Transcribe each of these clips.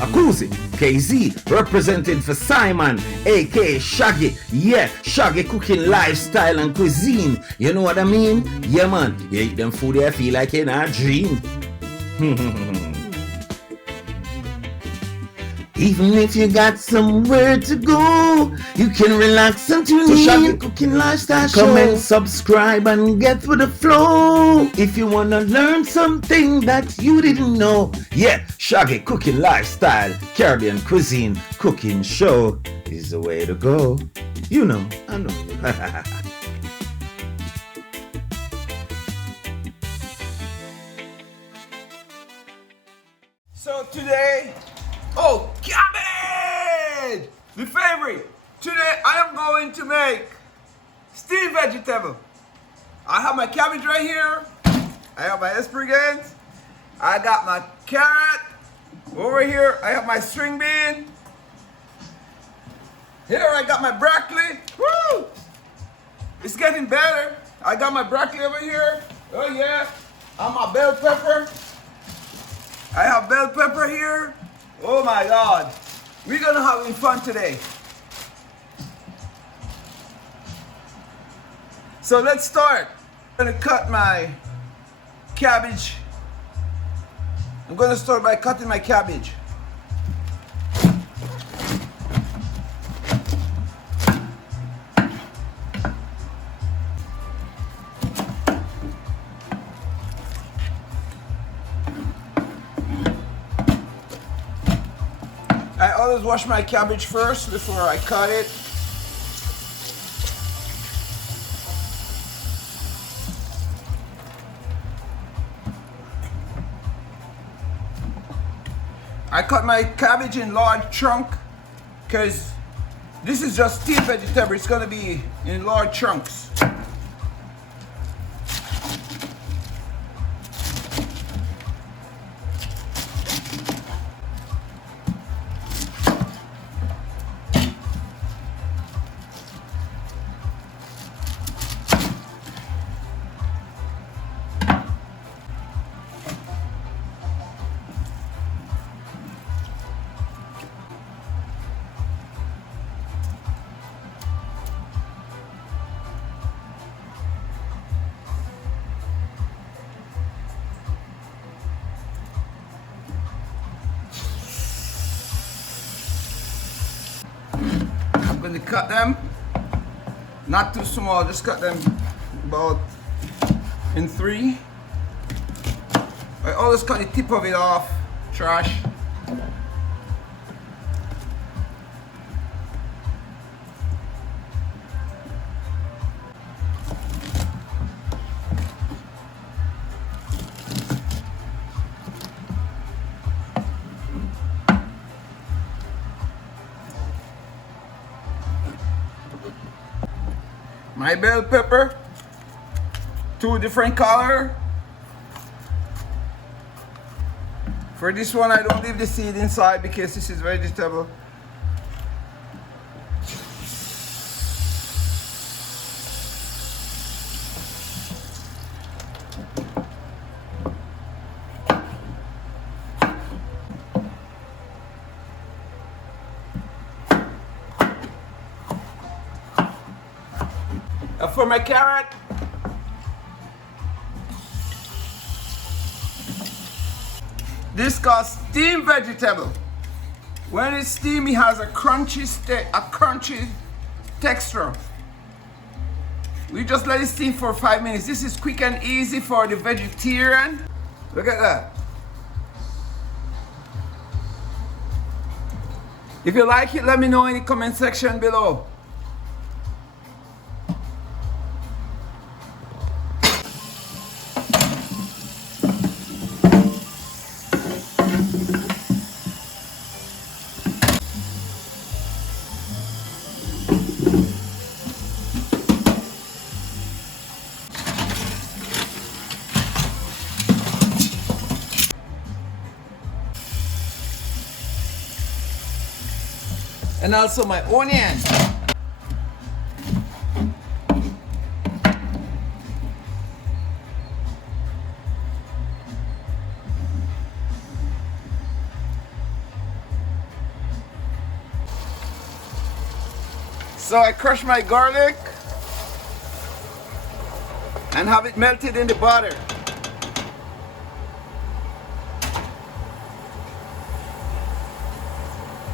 Akuzi, KZ, representing for Simon, aka Shaggy. Yeah, Shaggy cooking lifestyle and cuisine. You know what I mean? Yeah, man. You eat them food, I feel like in a dream. Even if you got somewhere to go, you can relax and tune in. Shaggy Cooking Lifestyle Show. Come and subscribe and get with the flow. If you wanna learn something that you didn't know, yeah, Shaggy Cooking Lifestyle, Caribbean Cuisine Cooking Show is the way to go. You know, I know. So today, cabbage! The favorite. Today I am going to make steamed vegetable. I have my cabbage right here. I have my asparagus. I got my carrot. Over here I have my string bean. Here I got my broccoli. Woo! It's getting better. I got my broccoli over here. Oh yeah. And my bell pepper. I have bell pepper here. Oh my God. We're gonna have fun today. So let's start. I'm gonna cut my cabbage. I'm gonna start by cutting my cabbage. I always wash my cabbage first before I cut it. I cut my cabbage in large chunk because this is just steamed vegetable. It's gonna be in large chunks. I'm going to cut them, not too small, just cut them about in three. I always cut the tip of it off, trash. My bell pepper, 2 different color. For this one I don't leave the seed inside because this is vegetable. For my carrot, this called steamed vegetable. When it's steamed, it has a crunchy texture. We just let it steam for 5 minutes. This is quick and easy for the vegetarian. Look at that. If you like it, let me know in the comment section below. And also my onion. So I crush my garlic and have it melted in the butter.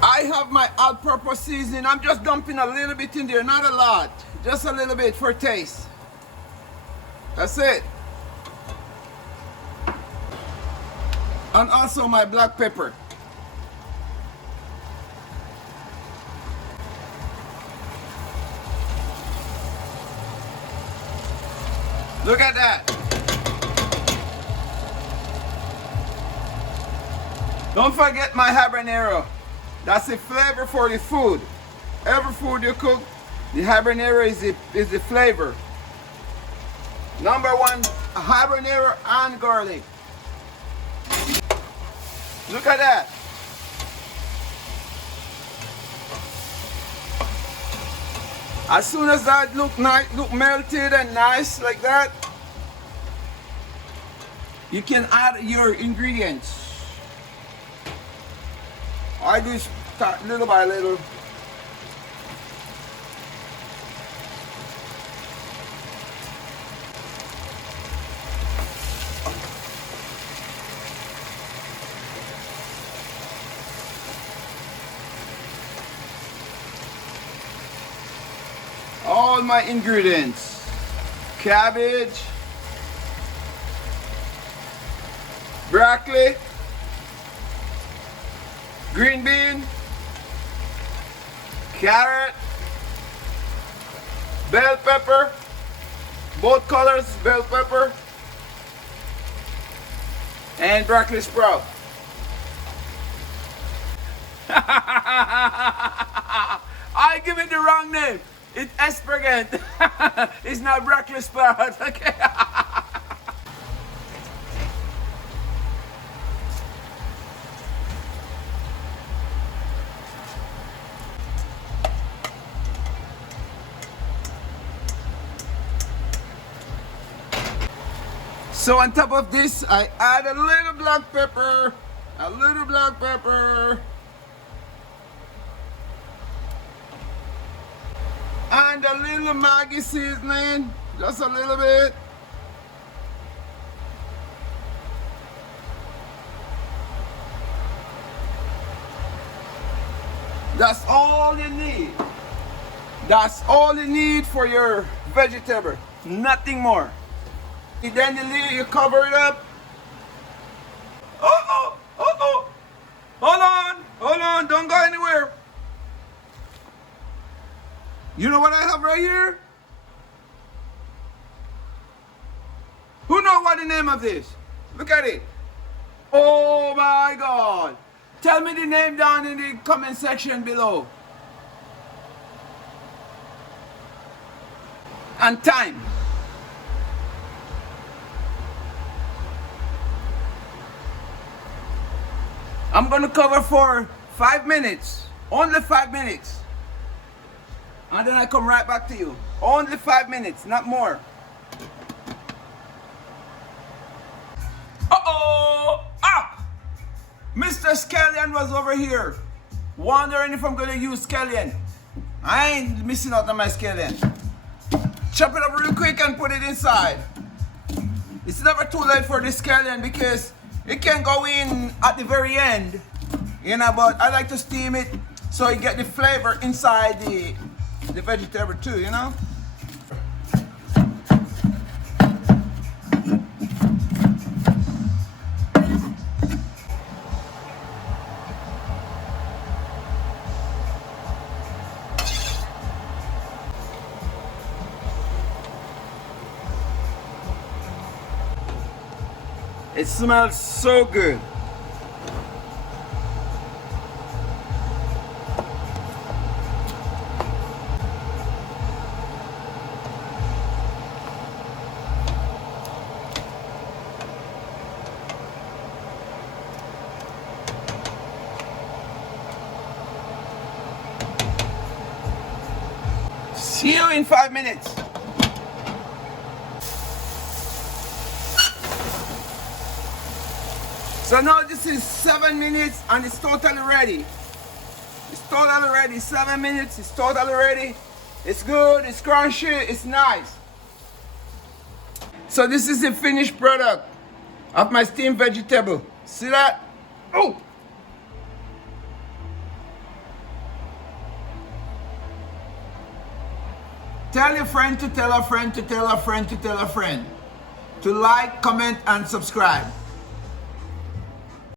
I have my all-purpose seasoning. I'm just dumping a little bit in there, not a lot, just a little bit for taste. That's it. And also my black pepper. Look at that. Don't forget my habanero. That's the flavor for the food. Every food you cook, the habanero is the flavor. Number one, habanero and garlic. Look at that. As soon as that look melted and nice like that, you can add your ingredients. I do start little by little. All my ingredients: cabbage, broccoli, green bean, carrot, bell pepper, both colors, bell pepper, and broccoli sprout. I give it the wrong name. It's asparagus. It's not broccoli sprout. Okay. So on top of this, I add a little black pepper, and a little Maggi seasoning, just a little bit. That's all you need. That's all you need for your vegetable, nothing more. Then you cover it up. Hold on, don't go anywhere. You know what I have right here? Who knows what the name of this? Look at it. Oh my God. Tell me the name down in the comment section below. And time. I'm gonna cover for 5 minutes, only 5 minutes. And then I come right back to you. Only 5 minutes, not more. Mr. Scallion was over here, wondering if I'm gonna use scallion. I ain't missing out on my scallion. Chop it up real quick and put it inside. It's never too late for this scallion because it can go in at the very end, you know, but I like to steam it so you get the flavor inside the vegetable too, you know. It smells so good. See you in 5 minutes. So now this is 7 minutes and it's totally ready. It's totally ready. 7 minutes, it's totally ready. It's good, it's crunchy, it's nice. So this is the finished product of my steamed vegetable. See that? Oh! Tell your friend to tell a friend to tell a friend to tell a friend to like, comment, and subscribe.